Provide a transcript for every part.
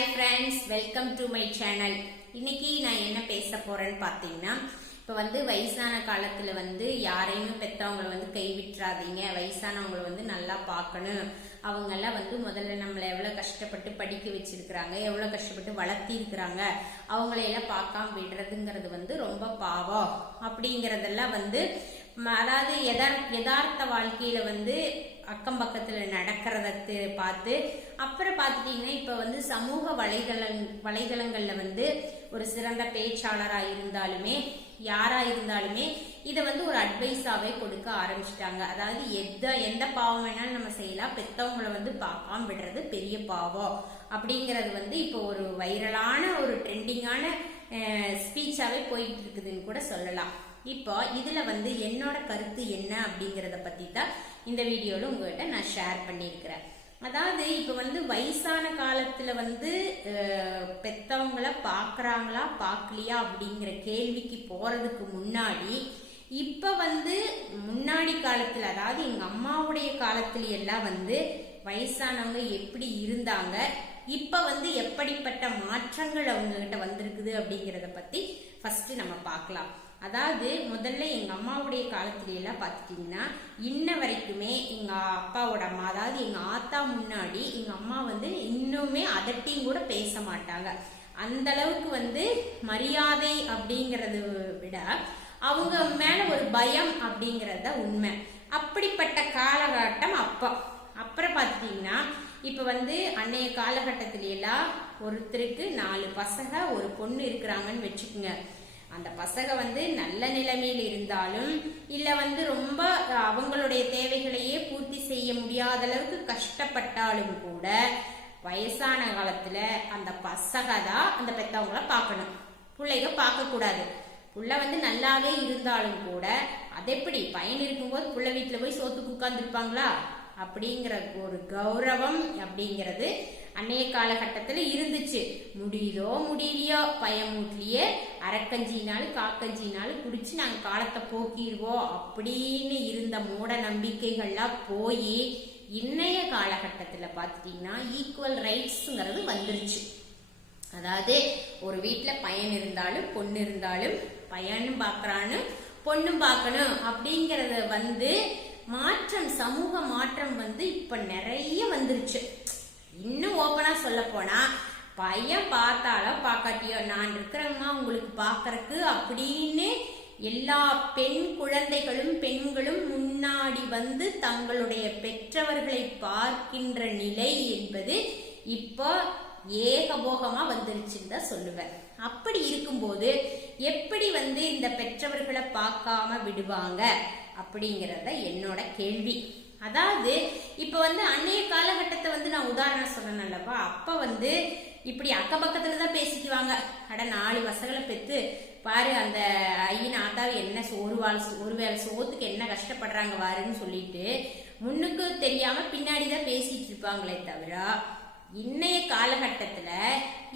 Hi friends welcome to my channel இன்னைக்கு நான் என்ன பேச போறேன்னு பார்த்தீங்கன்னா இப்போ வந்து வயசான காலத்துல வந்து யாரையுமே பெற்றவங்களை வந்து கைவிட்டுறாதீங்க. வயசானவங்களை வந்து நல்லா பார்க்கணும். அவங்க எல்லாம் வந்து முதல்ல நம்மளை எவ்வளோ கஷ்டப்பட்டு படிக்க வச்சிருக்கிறாங்க எவ்வளோ கஷ்டப்பட்டு வளர்த்தி இருக்கிறாங்க அவங்களையெல்லாம் பார்க்காம விடுறதுங்கிறது வந்து ரொம்ப பாவம். அப்படிங்கிறதெல்லாம் வந்து அதாவது யதார் யதார்த்த வாழ்க்கையில வந்து அக்கம் பக்கத்தில் நடக்கிறத பார்த்து அப்புறம் பார்த்துட்டிங்கன்னா இப்போ வந்து சமூக வலைதளங் வலைதளங்களில் வந்து ஒரு சிறந்த பேச்சாளராக இருந்தாலுமே யாராக இருந்தாலுமே இதை வந்து ஒரு அட்வைஸாகவே கொடுக்க ஆரம்பிச்சிட்டாங்க. அதாவது எந்த எந்த பாவம் வேணாலும் நம்ம செய்யலாம். பெத்தவங்களை வந்து பார்க்காம விடுறது பெரிய பாவம். அப்படிங்கிறது வந்து இப்போ ஒரு வைரலான ஒரு ட்ரெண்டிங்கான ஸ்பீச்சாகவே போயிட்டு இருக்குதுன்னு கூட சொல்லலாம். இப்போ இதுல வந்து என்னோட கருத்து என்ன அப்படிங்கறத பத்தி தான் இந்த வீடியோல உங்ககிட்ட நான் ஷேர் பண்ணியிருக்கிறேன். அதாவது இப்ப வந்து வயசான காலத்துல வந்து பெற்றவங்கள பார்க்குறாங்களா பாக்குறாங்களா பாக்கலையா அப்படிங்கிற கேள்விக்கு போறதுக்கு முன்னாடி இப்ப வந்து முன்னாடி காலத்துல அதாவது எங்க அம்மாவுடைய காலத்துல எல்லாம் வந்து வயசானவங்க எப்படி இருந்தாங்க இப்ப வந்து எப்படிப்பட்ட மாற்றங்கள் அவங்க கிட்ட வந்திருக்குது அப்படிங்கறத பத்தி ஃபர்ஸ்ட் நம்ம பார்க்கலாம். அதாவது முதல்ல எங்க அம்மாவுடைய காலத்துல எல்லாம் பாத்துட்டீங்கன்னா இன்ன வரைக்குமே எங்க அப்பாவோட அம்மா அதாவது எங்க ஆத்தா முன்னாடி எங்க அம்மா வந்து இன்னுமே அதட்டியும் கூட பேச மாட்டாங்க. அந்த அளவுக்கு வந்து மரியாதை அப்படிங்கறத விட அவங்க மேல ஒரு பயம் அப்படிங்கிறது தான் உண்மை. அப்படிப்பட்ட காலகட்டம் அப்போ. அப்புறம் பார்த்துட்டீங்கன்னா இப்போ வந்து அன்னைய காலகட்டத்தில எல்லாம் ஒருத்தருக்கு நாலு பசங்க ஒரு பொண்ணு இருக்கிறாங்கன்னு வச்சுக்கோங்க. அந்த பசங்க வந்து நல்ல நிலைமையில் இருந்தாலும் இல்லை வந்து ரொம்ப அவங்களுடைய தேவைகளையே பூர்த்தி செய்ய முடியாத அளவுக்கு கஷ்டப்பட்டாலும் கூட வயசான காலத்தில் அந்த பசங்க தான் அந்த பெற்றவங்கள பார்க்கணும். பிள்ளைங்க பார்க்கக்கூடாது புள்ள வந்து நல்லாவே இருந்தாலும் கூட அது எப்படி? பையன் இருக்கும்போது புள்ள வீட்டில் போய் சோத்துக்கு உட்காந்துருப்பாங்களா அப்படிங்கிற ஒரு கௌரவம் அப்படிங்கிறது அன்னைய காலகட்டத்தில் இருந்துச்சு. முடியுதோ முடியலையோ பையன் அரக்கஞ்சினாலும் காக்கஞ்சினாலும் குடிச்சு நாங்கள் காலத்தை போக்கிடுவோம் அப்படின்னு இருந்த மூட நம்பிக்கைகள்லாம் போய் இன்னைய காலகட்டத்தில் பார்த்துட்டிங்கன்னா ஈக்குவல் ரைட்ஸுங்கிறது வந்துருச்சு. அதாவது ஒரு வீட்டில் பையன் இருந்தாலும் பொண்ணு இருந்தாலும் பையனும் பார்க்குறானும் பொண்ணும் பார்க்கணும் அப்படிங்கிறத வந்து மாற்றம் சமூக மாற்றம் வந்து இப்போ நிறைய வந்துருச்சு. இன்னும் ஓப்பனா சொல்ல போனா பையன் பார்த்தாலோ பார்க்காட்டியோ நான் இருக்கிறேம்மா உங்களுக்கு பார்க்கறக்கு அப்படின்னு எல்லா பெண் குழந்தைகளும் பெண்களும் முன்னாடி வந்து தங்களுடைய பெற்றவர்களை பார்க்கின்ற நிலை என்பது இப்போ ஏகபோகமா வந்துருச்சுன்னு தான் சொல்லுவேன். அப்படி இருக்கும்போது எப்படி வந்து இந்த பெற்றவர்களை பார்க்காம விடுவாங்க அப்படிங்கிறத என்னோட கேள்வி. அதாவது இப்ப வந்து அன்னைய காலகட்டத்தை வந்து நான் உதாரணம் சொன்னேன் அல்லவா அப்ப வந்து இப்படி அக்கம் பக்கத்துல தான் பேசிக்குவாங்க. அட நாலு வசங்களை பெத்து பாரு அந்த ஐயன் ஆத்தாவை என்ன ஒரு வாழ் ஒரு வேளை சோத்துக்கு என்ன கஷ்டப்படுறாங்க வாருன்னு சொல்லிட்டு முன்னுக்கு தெரியாம பின்னாடி தான் பேசிட்டு இருப்பாங்களே தவிர இன்னைய காலகட்டத்துல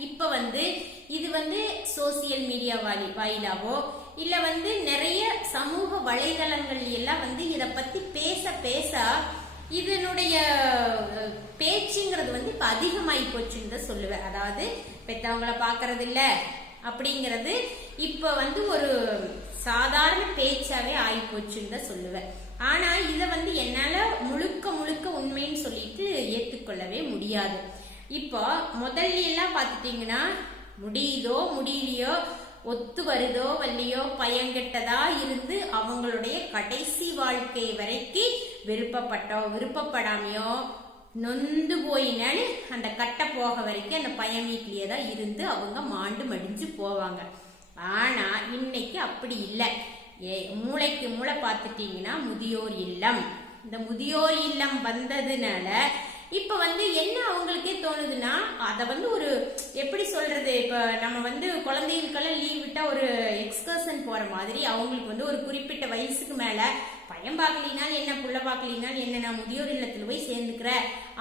இப்ப வந்து இது வந்து சோசியல் மீடியா வாலி வாயிலாவோ இல்லை வந்து நிறைய சமூக வலைதளங்கள் எல்லாம் வந்து இதை பத்தி பேச பேச இதனுடைய பேச்சுங்கிறது வந்து இப்ப அதிகமாகி போச்சுன்னு தான் சொல்லுவேன். அதாவது பெத்தவங்கள பார்க்கறது இல்லை அப்படிங்கிறது இப்ப வந்து ஒரு சாதாரண பேச்சாவே ஆகி போச்சுன்னு தான் சொல்லுவேன். ஆனா இதை வந்து என்னால முழுக்க முழுக்க உண்மைன்னு சொல்லிட்டு ஏற்றுக்கொள்ளவே முடியாது. இப்போ முதல்ல எல்லாம் பார்த்துட்டிங்கன்னா முடியுதோ முடியலையோ ஒத்து வருதோ வல்லையோ பயங்கெட்டதா இருந்து அவங்களுடைய கடைசி வாழ்க்கை வரைக்கும் விருப்பப்பட்டோ விருப்பப்படாமையோ நொந்து போயினாலும் அந்த கட்டை போக வரைக்கும் அந்த பையன் வீட்லயே தான் இருந்து அவங்க மாண்டு மடிஞ்சு போவாங்க. ஆனா இன்னைக்கு அப்படி இல்லை. ஏ மூளைக்கு மூளை பார்த்துட்டீங்கன்னா முதியோர் இல்லம். இந்த முதியோர் இல்லம் வந்ததுனால இப்ப வந்து என்ன அவங்களுக்கே தோணுதுன்னா அதை வந்து ஒரு எப்படி சொல்றது? இப்ப நம்ம வந்து குழந்தைகளுக்கெல்லாம் லீவ் விட்டா ஒரு எக்ஸ்கர்ஷன் போற மாதிரி அவங்களுக்கு வந்து ஒரு குறிப்பிட்ட வயசுக்கு மேல பையன் பார்க்கலினாலும் என்ன புள்ள பார்க்கலினாலும் என்ன நான் முதியோர் இல்லத்துல போய் சேர்ந்துக்கிற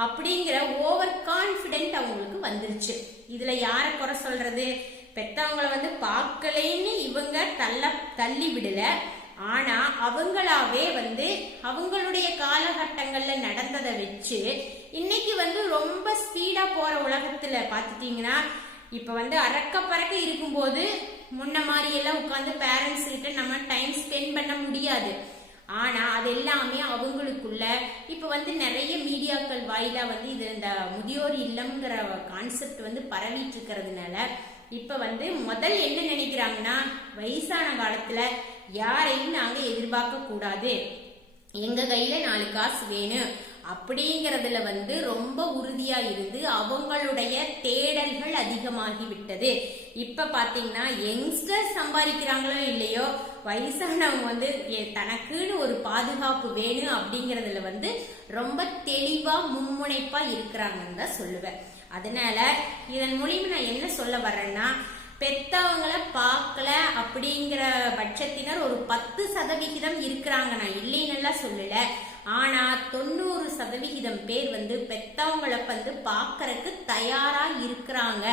அப்படிங்கிற ஓவர் கான்பிடென்ட் அவங்களுக்கு வந்துருச்சு. இதுல யார குறை சொல்றது? பெத்தவங்களை வந்து பார்க்கலைன்னு இவங்க தள்ள தள்ளி விடல. ஆனா அவங்களாவே வந்து அவங்களுடைய காலகட்டங்கள்ல நடந்ததை வச்சு இன்னைக்கு வந்து ரொம்ப ஸ்பீடா போற உலகத்துல பாத்துட்டீங்கன்னா இப்ப வந்து அறக்க பறக்க இருக்கும்போது முன்ன மாதிரி எல்லாம் உட்காந்து பேரண்ட்ஸ் கிட்ட நம்ம டைம் ஸ்பெண்ட் பண்ண முடியாது. ஆனா அது எல்லாமே அவங்களுக்குள்ள இப்ப வந்து நிறைய மீடியாக்கள் வாயிலா வந்து இது இந்த முதியோர் இல்லம்ங்கிற கான்செப்ட் வந்து பரவிட்டு இருக்கிறதுனால இப்ப வந்து முதல் என்ன நினைக்கிறாங்கன்னா வயசான காலத்துல யாரையும் நாங்க எதிர்பார்க்க கூடாது. எங்க கையில நாலு காசு வேணும். அப்படிங்கறதுல வந்து ரொம்ப உறுதியா இருந்து அவங்களுடைய தேடல்கள் அதிகமாகி விட்டது இப்ப பாத்தீங்கன்னா யங்ஸ்டர் சம்பாதிக்கிறாங்களோ இல்லையோ வயசானவங்க வந்து தனக்குன்னு ஒரு பாதுகாப்பு வேணும் அப்படிங்கறதுல வந்து ரொம்ப தெளிவா மும்முனைப்பா இருக்கிறாங்கன்னு தான் சொல்லுவேன். அதனால இதன் மூலியமா நான் என்ன சொல்ல வர்றேன்னா பெத்தவங்களை பார்க்கல அப்படிங்கிற பட்சத்தினர் ஒரு பத்து சதவிகிதம் இருக்கிறாங்க. நான் இல்லைன்னு சொல்லல. ஆனா தொண்ணூறு சதவிகிதம் பேர் வந்து பெத்தவங்களை வந்து பார்க்கறக்கு தயாரா இருக்கிறாங்க.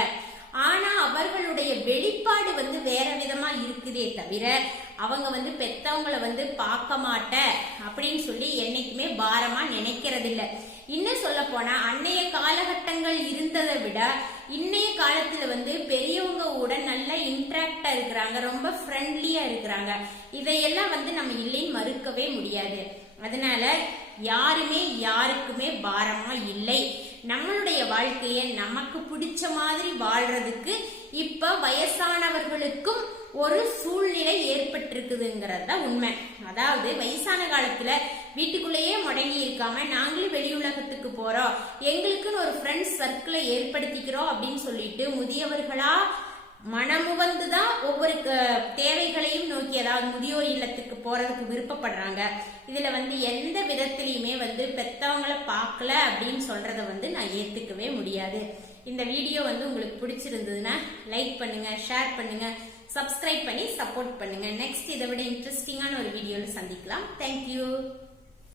ஆனா அவர்களுடைய வெளிப்பாடு வந்து வேற விதமா இருக்குதே தவிர அவங்க வந்து பெத்தவங்களை வந்து பார்க்க மாட்டேன் அப்படின்னு சொல்லி என்னைக்குமே பாரமா நினைக்கிறது இல்லை இன்னும் சொல்ல போனா அன்னைய காலகட்டங்கள் இருந்ததை விட இன்னைய காலத்துல வந்து பெரியவங்க கூட நல்லா இன்ட்ராக்டா இருக்கிறாங்க ரொம்ப ஃப்ரெண்ட்லியா இருக்கிறாங்க. இதையெல்லாம் வந்து நம்ம இல்லைன்னு மறுக்கவே முடியாது. அதனால யாருமே யாருக்குமே பாரமா இல்லை. நம்மளுடைய வாழ்க்கையை நமக்கு பிடிச்ச மாதிரி வாழ்றதுக்கு இப்ப வயசானவர்களுக்கும் ஒரு சூழ்நிலை ஏற்பட்டிருக்குதுங்கிறது தான் உண்மை. அதாவது வயசான காலத்துல வீட்டுக்குள்ளேயே முடங்கி இருக்காம நாங்களும் வெளியுலகத்துக்கு போறோம். எங்களுக்குன்னு ஒரு ஃப்ரெண்ட்ஸ் சர்க்கிளை ஏற்படுத்திக்கிறோம் அப்படின்னு சொல்லிட்டு முதியவர்களா மனமுவந்து தான் ஒவ்வொரு தேவைகளையும் நோக்கி அதாவது முதியோர் இல்லத்துக்கு போறதுக்கு விருப்பப்படுறாங்க. இதுல வந்து எந்த விதத்திலையுமே வந்து பெத்தவங்களை பார்க்கல அப்படின்னு சொல்றத வந்து நான் ஏத்துக்கவே முடியாது. இந்த வீடியோ வந்து உங்களுக்கு பிடிச்சிருந்ததுன்னா லைக் பண்ணுங்க ஷேர் பண்ணுங்க சப்ஸ்கிரைப் பண்ணி சப்போர்ட் பண்ணுங்க. நெக்ஸ்ட் இதை விட இன்ட்ரெஸ்டிங்கான ஒரு வீடியோல சந்திக்கலாம். தேங்க்யூ